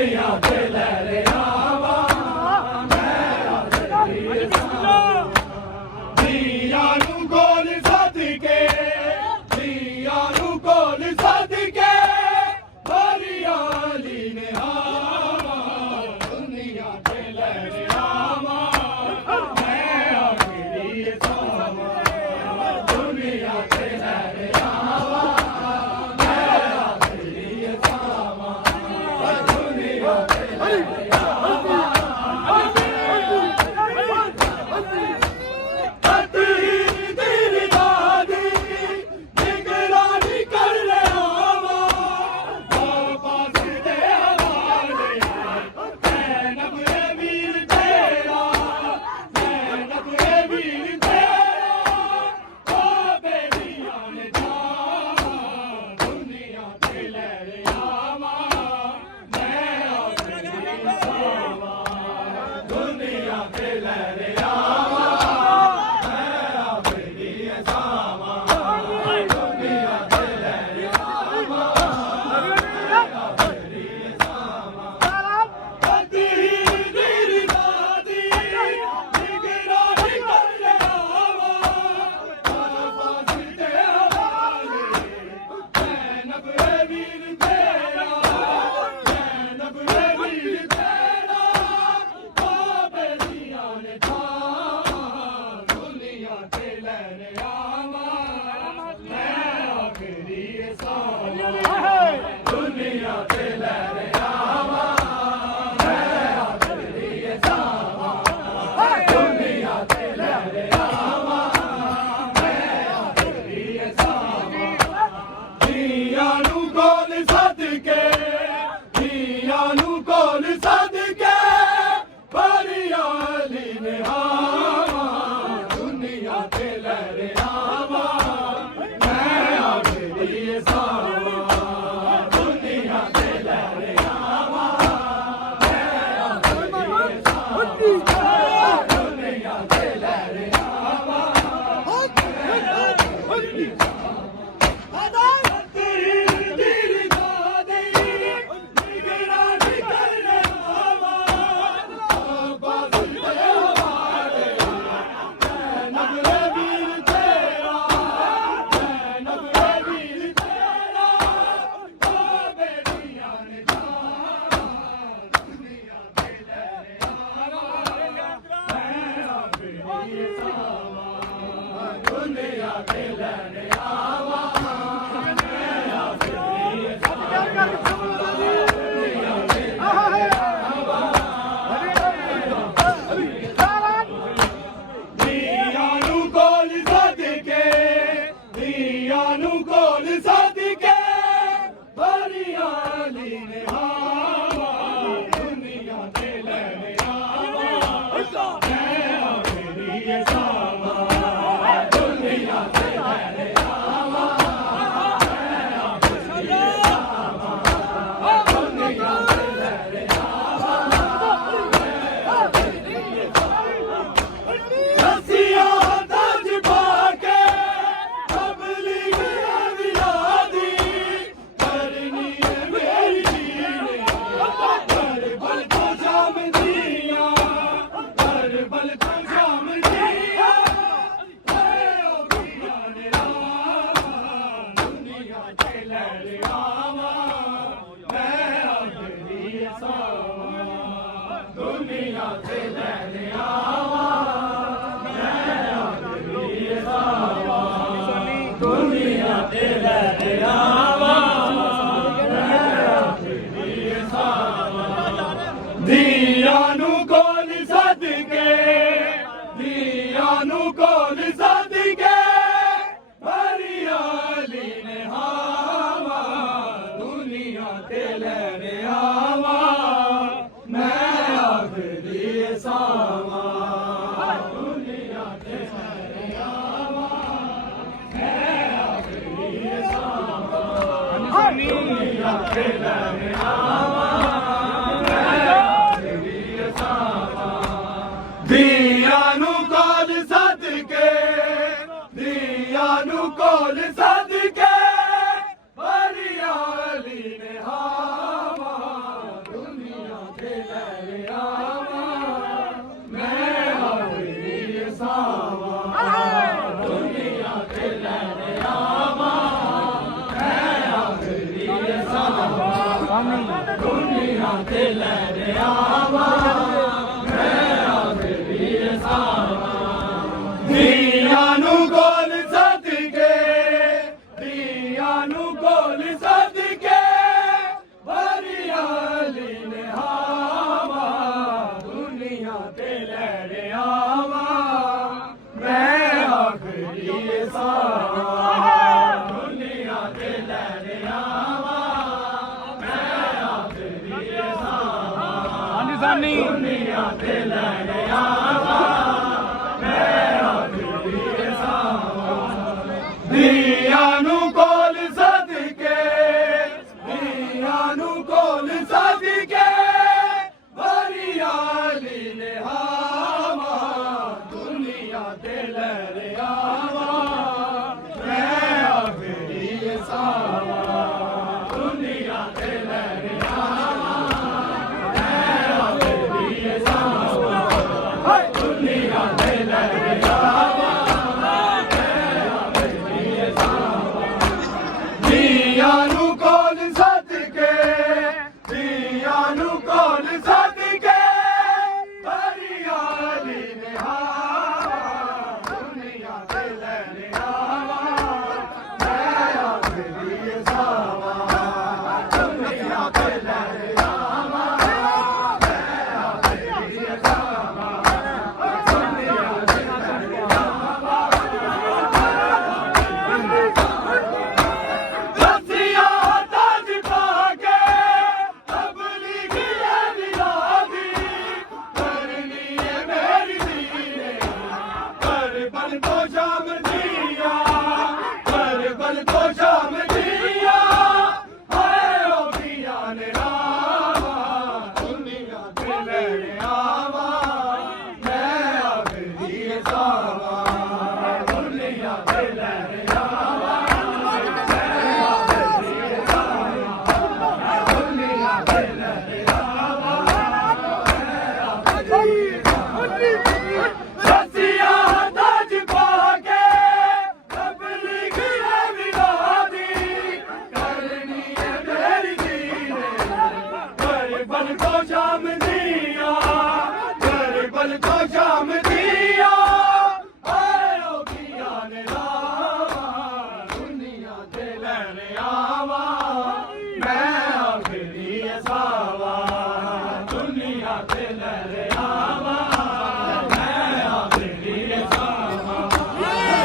ਦੁਨੀਆ ਤੇ ਲੈ ਆਵਾਂ ਮੈਂ ਆਖਰੀ ਸਾਵਾਂ ਦੁਨੀਆ ਤੇ ਲੈ ਆਵਾਂ ਮੈਂ ਆਖਰੀ ਸਾਵਾਂ ਦੁਨੀਆ ਤੇ ਲੈ ਆਵਾਂ ਮੈਂ ਆਖਰੀ ਸਾਵਾਂ ਦੀਆਂ ਨੂੰ ਗੋਲ ਸਦਕੇ ਦੀਆਂ ਨੂੰ ਗੋਲ ਸਦਕੇ ਬਰੀਆਲੀ ਨਿਹਾਵਾ ਦੁਨੀਆ ਤੇ ਲੈ ਆਵਾਂ ਮੈਂ ਆਖਰੀ ਸਾਵਾਂ ਦੁਨੀਆ ਤੇ ਲੈ ਆਵਾਂ ਮੈਂ ਆਖਰੀ ਸਾਵਾਂ ਹਾਂਜੀ ਸਾਨੀ ਦੁਨੀਆ ਤੇ ਲੈ ਆਵਾਂ ਮੈਂ ਆਖਰੀ ਸਾਵਾਂ ਦੀਆਂ ਨੂੰ ਕੋਲ ਸਦਕੇ ਦੀਆਂ ਨੂੰ ਕੋਲ ਸਦਕੇ ਬਰੀਆਲੀ ਨਿਹਾਵਾ ਦੁਨੀਆ ਤੇ ਲੈ ਆਵਾਂ ਮੈਂ ਆਖਰੀ ਸਾਵਾਂ ਦੁਨੀਆ ਤੇ ਲੈ ਆਵਾਂ ਮੈਂ ਆਖਰੀ ਸਾਵਾਂ ਦੁਨੀਆ ਤੇ ਲੈ ਆਵਾਂ ਦੀਆਂ ਨੂੰ ਕੋਲ ਸਦਕੇ ਦੀਆਂ ਨੂੰ ਕੋਲ ਸਦਕੇ ਬਰੀਆਲੀ ਨਿਹਾਵਾ ਦੁਨੀਆ ਤੇ ਲੈ ਆਵਾਂ ਮੈਂ ਆਖਰੀ ਸਾਵਾਂ ਦੁਨੀਆ ਤੇ ਲੈ ਆਵਾਂ ਮੈਂ ਆਖਰੀ ਸਾਵਾਂ ਦੁਨੀਆ ਤੇ ਲੈ ਆਵਾਂ ਰੱਸੀਆਂ ਤਾਜ ਪਾ ਕੇ ਤਬਲੀਗ ਮਿਲਾਦੀ ਕਰਨੀ ਏ ਮੇਰੀ ਦੀਨੇ ਕਰਬਲ ਤੋਂ ਸ਼ਾਮ ਦੀਆਂ ਕਰਬਲ ਤੋਂ ਸ਼ਾਮ ਦੀਆਂ ਹਾਏ ਓ ਪੀਆਂ ਨੇ ਰਾਵਾਂ ਦੁਨੀਆ ਤੇ ਲੈ ਆਵਾਂ ਮੈਂ ਆਖਰੀ ਸਾਵਾਂ ਦੁਨੀਆ ਤੇ ਲੈ ਆਵਾਂ ਰੱਸੀਆਂ ਤਾਜ ਪਾ ਕੇ ਤਬਲੀਗ ਮਿਲਾਦੀ ਕਰਨੀ ਏ ਮੇਰੀ ਦੀਨੇ ਕਰਬਲ ਤੋਂ ਸ਼ਾਮ ਦੀਆਂ ਕਰਬਲ ਤੋਂ ਸ਼ਾਮ ਦੀਆਂ ਆਏ ਓ ਪੀਆਂ ਨੇ ਰਾਵਾਂ ਦੁਨੀਆ ਤੇ ਲੈ ਆਵਾਂ ਮੈਂ ਆਖਰੀ ਸਾਵਾਂ ਦੁਨੀਆ ਤੇ ਲੈ ਆਵਾਂ ਮੈਂ ਆਖਰੀ ਸਾਵਾਂ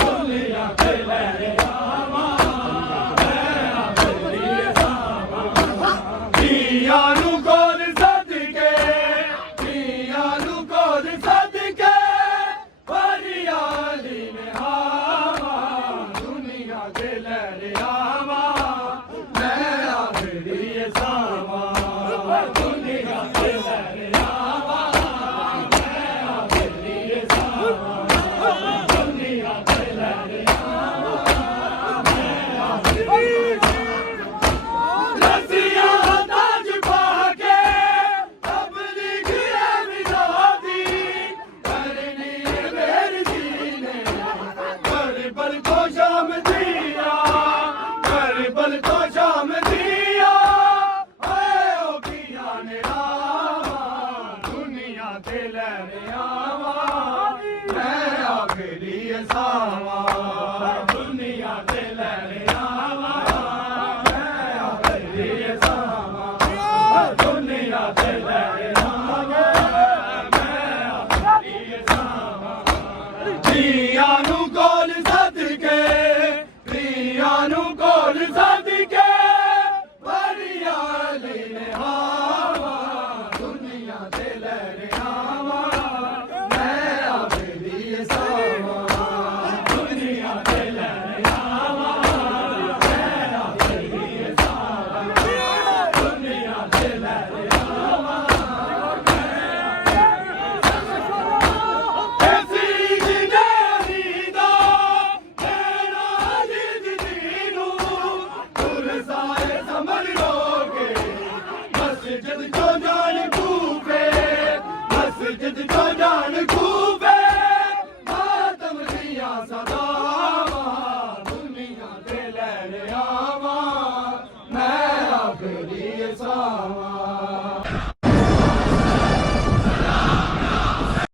ਦੁਨੀਆ ਤੇ ਲੈ ਆਵਾਂ ਮੈਂ ਆਖਰੀ ਸਾਵਾਂ ਦੀਆਂ ਨੂੰ ਕੋਲ ਸਦਕੇ ਦੀਆਂ ਨੂੰ ਕੋਲ ਸਦਕੇ ਬਰੀਆਲੀ ਨਿਹਾਵਾ ਦੁਨੀਆ ਤੇ ਲੈ ਆਵਾਂ ਮੈਂ ਆਖਰੀ ਸਾਵਾਂ ਦੁਨੀਆ ਤੇ ਲੈ ਆਵਾਂ ਮੈਂ ਆਖਰੀ ਸਾਵਾਂ ਦੁਨੀਆ ਤੇ ਲੈ ਆਵਾਂ ਮੈਂ ਆਖਰੀ ਰੱਸੀਆਂ ਤਾਜ ਪਾ ਕੇ ਤਬਲੀਗ ਮਿਲਾਦੀ ਕਰਨੀ ਏ ਮੇਰੀ ਦੀਨੇ ਕਰਬਲ ਤੋਂ ਸ਼ਾਮ ਦੀਆਂ ਕਰਬਲ ਤੋਂ ਸ਼ਾਮ ਦੀਆਂ ਹਾਏ ਓ ਪੀਆਂ ਨੇ ਰਾਵਾਂ ਦੁਨੀਆ ਤੇ ਲੈ ਆਵਾਂ ਮੈਂ ਆਖਰੀ ਸਾਵਾਂ ਦੁਨੀਆ ਤੇ ਲੈ ਆਵਾਂ ਮੈਂ ਆਖਰੀ ਸਾਵਾਂ ਦੁਨੀਆ ਤੇ ਲੈ ਆਵਾਂ ਮੈਂ ਆਖਰੀ ਸਾਵਾਂ ਦੀਆਂ ਨੂੰ ਕੋਲ ਸਦਕੇ ਦੀਆਂ ਨੂੰ ਕੋਲ ਸਦਕੇ ਬਰੀਆਲੀ ਨਿਹਾਵਾ ਦੁਨੀਆ ਤੇ ਲੈ ਆਵਾਂ ਮੈਂ ਆਖਰੀ ਸਾਵਾਂ ਦੁਨੀਆ ਤੇ ਲੈ ਆਵਾਂ ਮੈਂ ਆਖਰੀ ਸਾਵਾਂ ਦੁਨੀਆ ਤੇ ਲੈ ਆਵਾਂ ਐਸੀ ਜਿੰਦਗੀ ਦਾ ਤੇਰਾ ਜਿੰਦਗੀ ਨੂੰ ਸਾਰੇ ਸਮਝ ਲੋਗੇ ਮਸਜਿਦ ਚੋਂ ਜਾਣ ਤੂੰ ਜਿੱਦ ਚੋਂ ਜਾਨ ਖੂਬੇ ਮਾਤਮ ਦੀਆਂ ਸਦਾਵਾਂ ਦੁਨੀਆ ਤੇ ਲੈ ਲਿਆ